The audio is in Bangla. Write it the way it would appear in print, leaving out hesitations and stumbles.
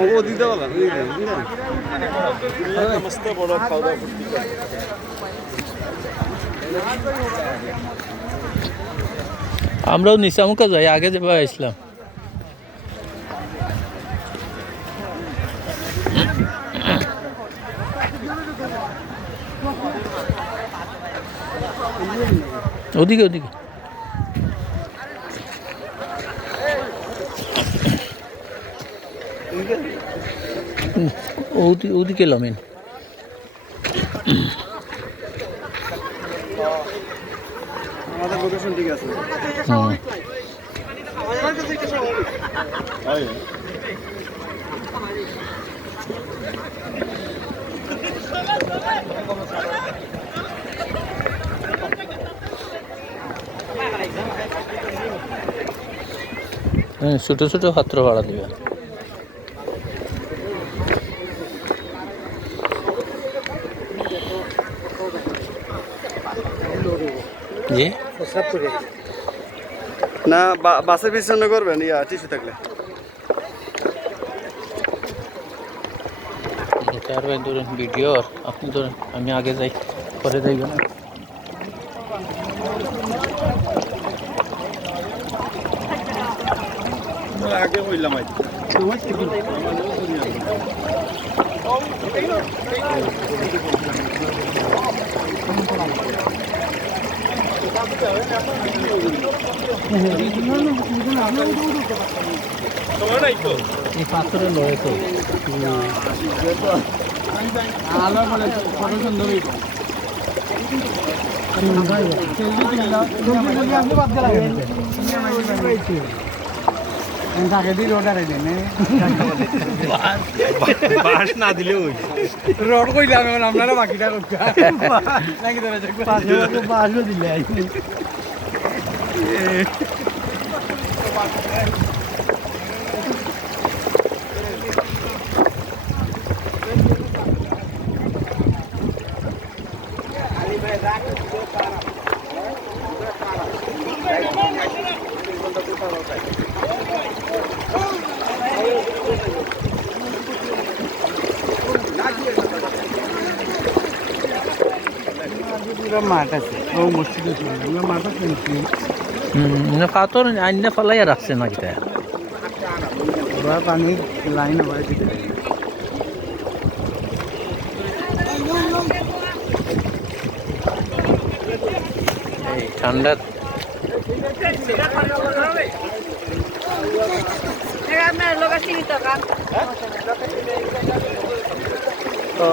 ও দিতে পারলাম মস্ত বড় খাওয়া দাওয়া আমরাও নিশামুখা যাই, আগে যে আসলাম। ওদিকে ওদিকে ওদিকে লমেন। আমাদের লোকেশন ঠিক আছে। ছোট ছোট পাত্র ভাড়া দিবে। জি না বাসের পিছনে করবেন ইয়া টিস্যু থাকলে। চার ভাই ধরুন ভিডিও, আপনি ধরুন আমি আগে যাই, পরে যাইব না। আগে হইলাম এই পাথরের লড়াই তো আলো বলে ফটো সুন্দর না দিলে রড কইলাম আপনারা বাকিটা বাসও দিলে মাঠ আছে ও মসজিদ আছে মাঠ আছে পাথর আইনা ফেলাইয়া রাখছে না কিটা পানির লাইন আবার ঠান্ডা লোক আসি তো